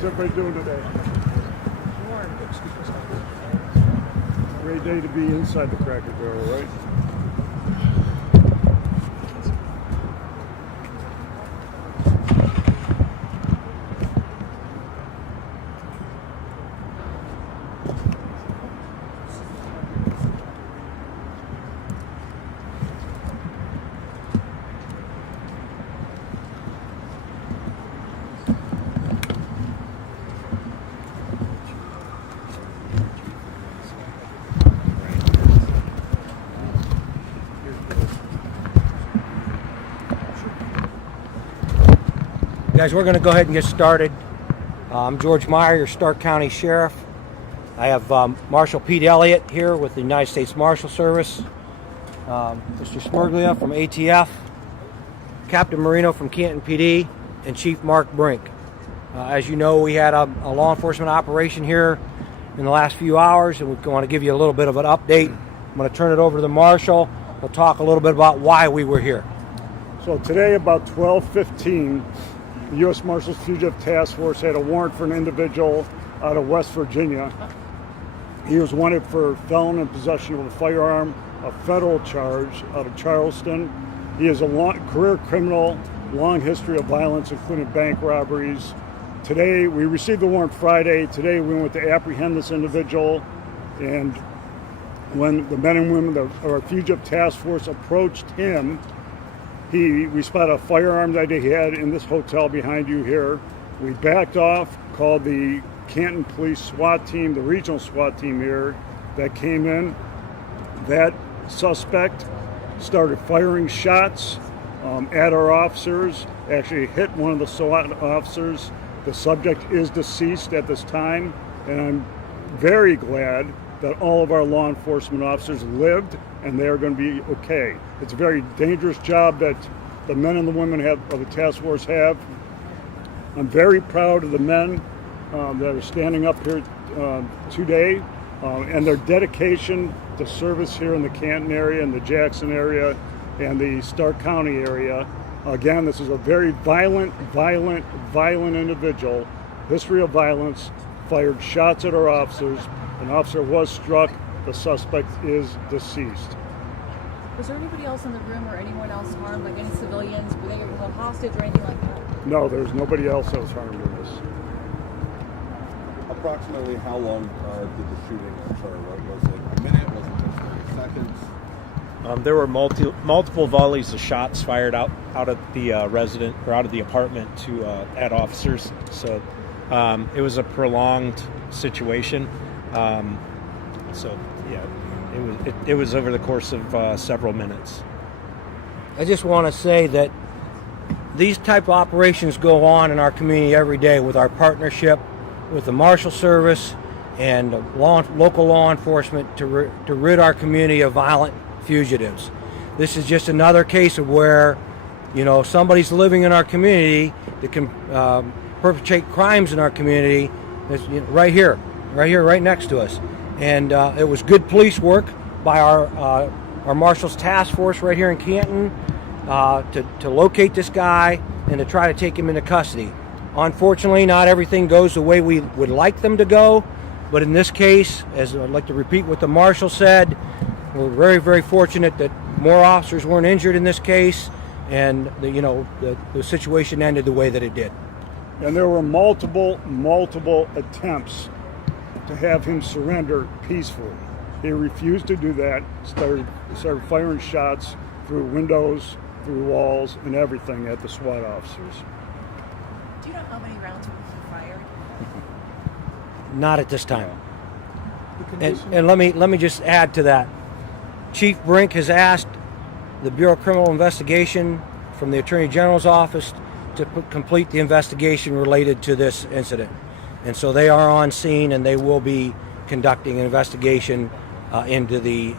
How's everybody doing today? Great day to be inside the Cracker Barrel, right? Guys, we're going to go ahead and get started. I'm George Meyer, your Stark County Sheriff. I have Marshal Pete Elliott here with the United States Marshals Service, Mr. Smurglia from ATF, Captain Marino from Canton PD, and Chief Mark Brink. As you know, we had a law enforcement operation here in the last few hours, and we want to give you a little bit of an update. I'm going to turn it over to the Marshal. We'll talk a little bit about why we were here. So today about 12:15, the U.S. Marshals Fugitive Task Force had a warrant for an individual out of West Virginia. He was wanted for felon in possession of a firearm, a federal charge out of Charleston. He is a career criminal, long history of violence, including bank robberies. Today, we received the warrant Friday. Today, we went to apprehend this individual. And when the men and women of our Fugitive Task Force approached him, we spotted a firearm that he had in this hotel behind you here. We backed off, called the Canton Police SWAT team, the regional SWAT team here that came in. That suspect started firing shots at our officers, actually hit one of the SWAT officers. The subject is deceased at this time, and I'm very glad that all of our law enforcement officers lived and they are going to be okay. It's a very dangerous job that the men and the women of the task force have. I'm very proud of the men that are standing up here today and their dedication to service here in the Canton area and the Jackson area and the Stark County area. Again, this is a very violent individual, history of violence, fired shots at our officers. An officer was struck. The suspect is deceased. Was there anybody else in the room or anyone else harmed, like any civilians? Were they held hostage or anything like that? No, there's nobody else that was harmed in this. Approximately how long did the shooting occur? Was it a minute? Was it just 30 seconds? There were multiple volleys of shots fired out of the resident or out of the apartment to at officers. So it was a prolonged situation. So yeah, it was over the course of several minutes. I just want to say that these type of operations go on in our community every day with our partnership with the Marshals Service and local law enforcement to rid our community of violent fugitives. This is just another case of where, somebody's living in our community that can perpetrate crimes in our community. That's right here, right next to us. And it was good police work by our Marshals Task Force right here in Canton to locate this guy and to try to take him into custody. Unfortunately, not everything goes the way we would like them to go, but in this case, as I'd like to repeat what the Marshal said, we're very, very fortunate that more officers weren't injured in this case, and the situation ended the way that it did. And there were multiple attempts to have him surrender peacefully. He refused to do that, started firing shots through windows, through walls, and everything at the SWAT officers. Do you know how many rounds were fired? Not at this time. And let me just add to that. Chief Brink has asked the Bureau of Criminal Investigation from the Attorney General's office to complete the investigation related to this incident. And so they are on scene and they will be conducting an investigation into the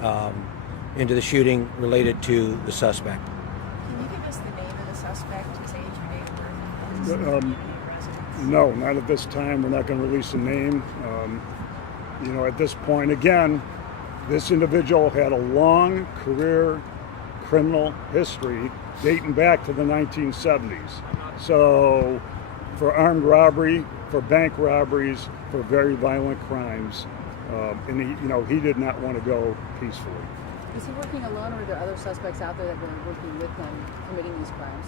shooting related to the suspect. Can you give us the name of the suspect, his age or date of birth? No, not at this time. We're not going to release a name. At this point, again, this individual had a long career criminal history dating back to the 1970s. So for armed robbery, for bank robberies, for very violent crimes, and he did not want to go peacefully. Is he working alone, or are there other suspects out there that were working with him committing these crimes?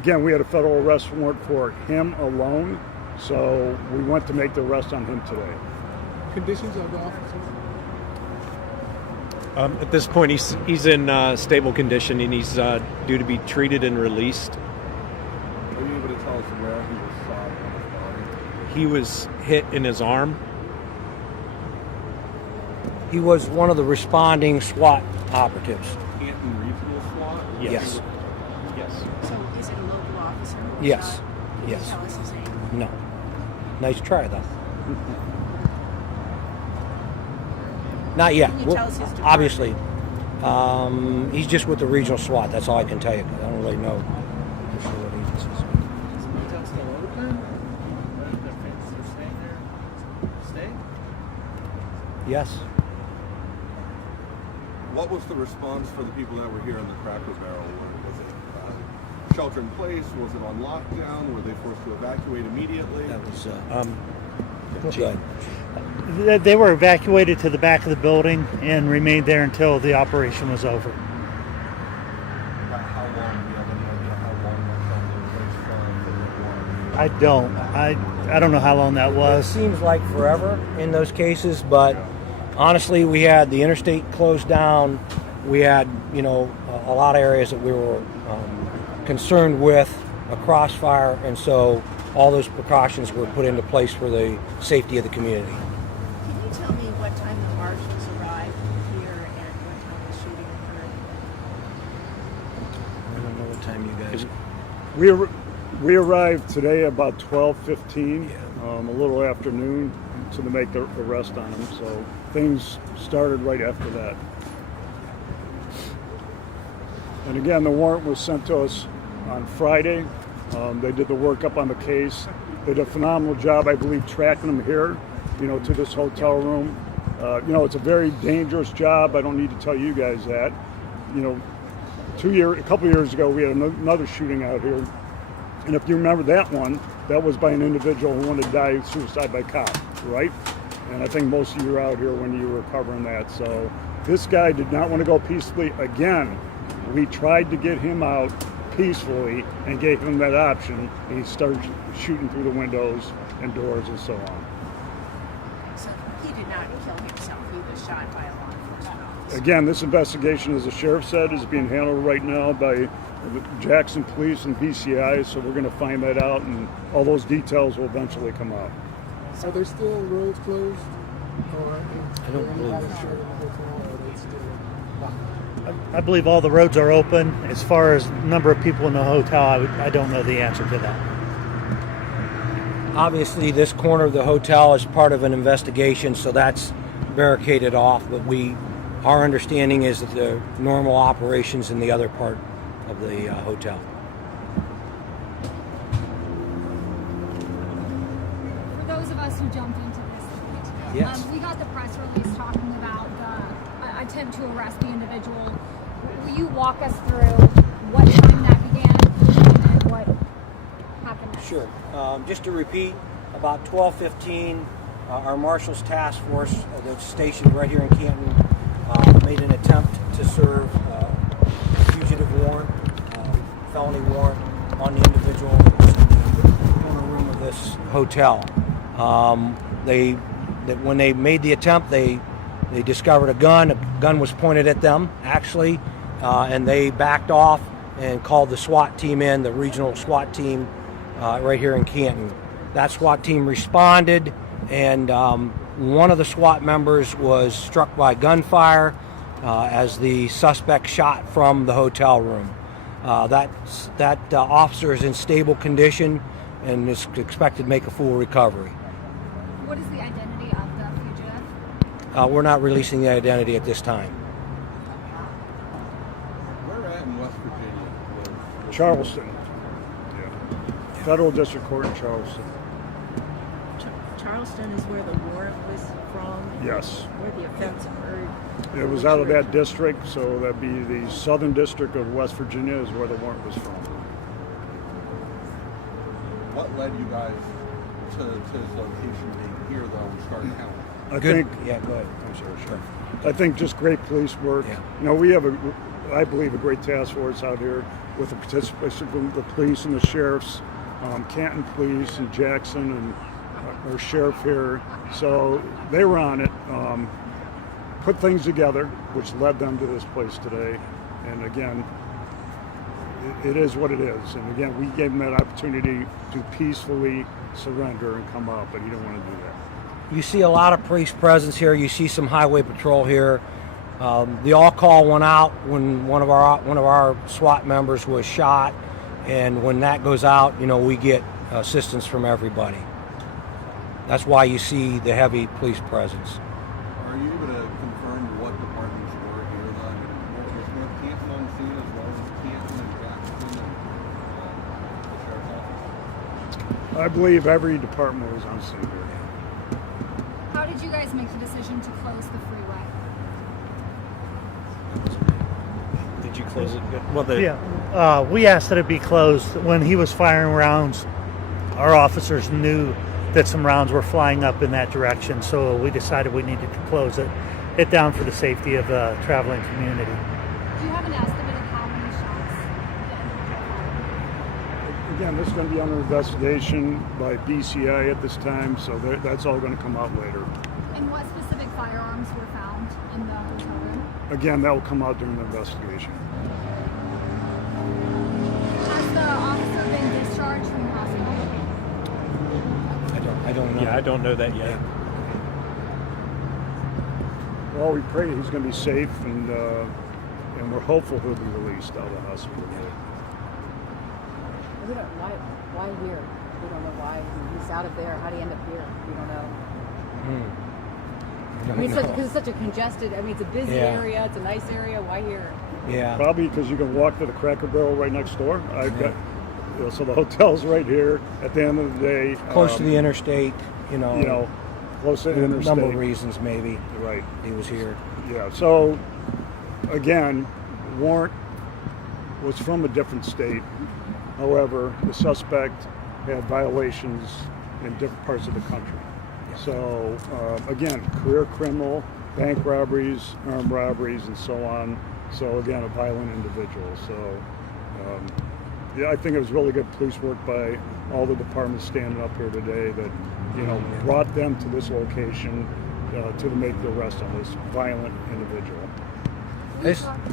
Again, we had a federal arrest warrant for him alone, so we went to make the arrest on him today. Conditions of the officer? At this point, he's in stable condition, and he's due to be treated and released. Are you able to tell us where he was shot on his body? He was hit in his arm. He was one of the responding SWAT operatives. Canton Regional SWAT? Yes. Yes. So is it a local officer? who Yes. shot? Can Yes. you tell us his name? No. Nice try, though. Not yet. Can you tell us his department? Obviously. He's just with the regional SWAT. That's all I can tell you. 'Cause I don't really know. Yes. What was the response for the people that were here in the Cracker Barrel? Was it shelter in place? Was it on lockdown? Were they forced to evacuate immediately? That was good. They were evacuated to the back of the building and remained there until the operation was over. How long? Do you have any idea how long that shelter in place for? I don't know how long that It was. seems like forever in those cases, but honestly, we had the interstate closed down. We had, a lot of areas that we were concerned with, a crossfire, and so all those precautions were put into place for the safety of the community. Can you tell me what time the marshals arrived here and what time the shooting occurred? I don't know what time you guys. We arrived today about 12:15, a little afternoon, to make the arrest on him. So things started right after that. And again, the warrant was sent to us on Friday. They did the workup on the case. They did a phenomenal job, I believe, tracking him here, to this hotel room. It's a very dangerous job. I don't need to tell you guys that. A couple years ago, we had another shooting out here. And if you remember that one, that was by an individual who wanted to die suicide by cop, right? And I think most of you were out here when you were covering that. So this guy did not want to go peacefully. Again, we tried to get him out peacefully and gave him that option. And he started shooting through the windows and doors and so on. So he did not kill himself. He was shot by a law enforcement officer. Again, this investigation, as the sheriff said, is being handled right now by the Jackson Police and BCI, so we're going to find that out, and all those details will eventually come out. Are there still roads closed? Or I don't believe so. I believe all the roads are open. As far as number of people in the hotel, I don't know the answer to that. Obviously, this corner of the hotel is part of an investigation, so that's barricaded off. But our understanding is that the normal operations in the other part of the hotel. For those of us who jumped into this late, Yes. we got the press release talking about the attempt to arrest the individual. Will you walk us through what time that began and what happened next? Sure. Just to repeat, about 12:15, our Marshals Task Force that's stationed right here in Canton made an attempt to serve a fugitive warrant, felony warrant on the individual in the corner room of this hotel. When they made the attempt, they discovered a gun. A gun was pointed at them, actually, and they backed off and called the SWAT team in, the regional SWAT team right here in Canton. That SWAT team responded, and one of the SWAT members was struck by gunfire as the suspect shot from the hotel room. That officer is in stable condition and is expected to make a full recovery. What is the identity of the fugitive? We're not releasing the identity at this time. Where at in West Virginia? Charleston. Federal District Court in Charleston. Charleston is where the warrant was from? Yes. Where the offense occurred? It was out of that district, so that'd be the Southern District of West Virginia is where the warrant was from. What led you guys to his location being here, though, in Stark County? I Good. think Yeah, go ahead. I'm sorry. Sure. I think just great police work. Yeah. You know, we have I believe, a great task force out here with the participation from the police and the sheriffs, Canton Police and Jackson and our sheriff here. So they were on it, put things together, which led them to this place today. And again, it is what it is. And again, we gave him that opportunity to peacefully surrender and come out, but he didn't want to do that. You see a lot of police presence here. You see some highway patrol here. The all call went out when one of our SWAT members was shot, and when that goes out, you know, we get assistance from everybody. That's why you see the heavy police presence. Are you able to confirm what departments were here, though? I mean, was North Canton on scene as well as Canton and Jackson and the sheriff's office? I believe every department was on scene here. How did you guys make the decision to close the freeway? Did you close it? Well, we asked that it be closed. When he was firing rounds, our officers knew that some rounds were flying up in that direction, so we decided we needed to close it down for the safety of the traveling community. Do you have an estimate of how many shots the individual fired? Again, this is going to be under investigation by BCI at this time, so that's all going to come out later. And what specific firearms were found in the hotel room? Again, that will come out during the investigation. Has the officer been discharged from the hospital? I don't know. yeah, I don't know that yet. Well, we pray he's going to be safe, and we're hopeful he'll be released out of the hospital. We don't, why here? We don't know why. He's out of there. How do you end up here? We don't know. I mean, because it's such a congested, I mean, it's a busy Yeah. area, it's a nice area. Why here? Yeah. Probably because you can walk to the Cracker Barrel right next door. So the hotel's right here. At the end of the day, Close to the interstate, you know. Close to the A interstate. number of reasons, maybe. Right. He was here. Yeah. So again, warrant was from a different state. However, the suspect had violations in different parts of the country. So, again, career criminal, bank robberies, armed robberies, and so on. So, again, a violent individual. So, yeah, I think it was really good police work by all the departments standing up here today that, you know, brought them to this location to make the arrest on this violent individual.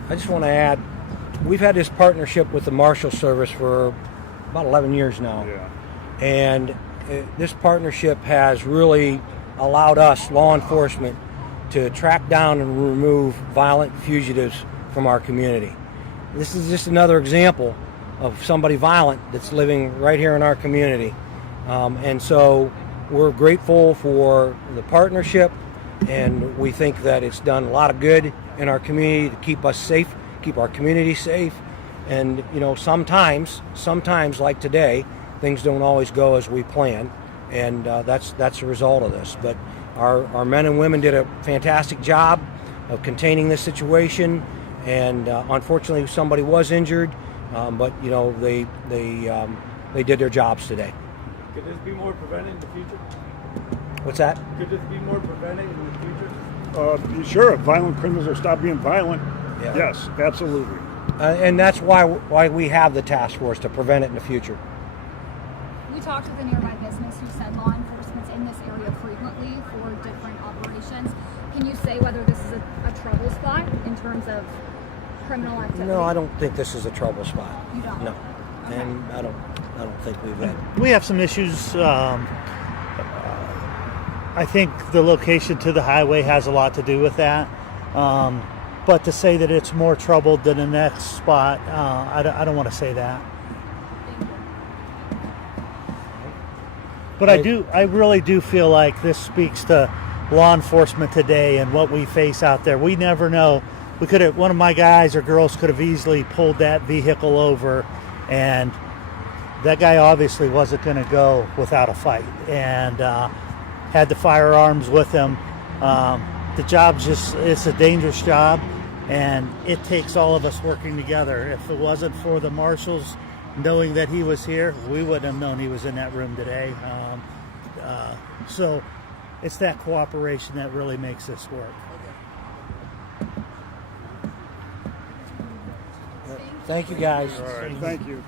I just want to add, we've had this partnership with the Marshals Service for about 11 years now. Yeah. And this partnership has really allowed us, law enforcement, to track down and remove violent fugitives from our community. This is just another example of somebody violent that's living right here in our community. And so we're grateful for the partnership, and we think that it's done a lot of good in our community to keep us safe, keep our community safe. And, you know, sometimes like today, things don't always go as we plan, and that's a result of this. But our men and women did a fantastic job of containing this situation, and unfortunately somebody was injured, but you know they did their jobs today. Could this be more prevented in the future? What's that? Could this be more prevented in the future? Sure, if violent criminals will stop being violent. Yeah. Yes, absolutely. And that's why we have the task force, to prevent it in the future. We talked with a nearby business who said law enforcement's in this area frequently for different operations. Can you say whether this is a trouble spot in terms of criminal activity? No, I don't think this is a trouble spot. You don't? No. Okay. And I don't think we've had. We have some issues. I think the location to the highway has a lot to do with that. But to say that it's more troubled than the next spot, I don't want to say that. But I really do feel like this speaks to law enforcement today and what we face out there. We never know. One of my guys or girls could have easily pulled that vehicle over, and that guy obviously wasn't going to go without a fight, and had the firearms with him. The job's it's a dangerous job, and it takes all of us working together. If it wasn't for the marshals knowing that he was here, we wouldn't have known he was in that room today. So it's that cooperation that really makes this work. Thank you, guys. All right, thank you.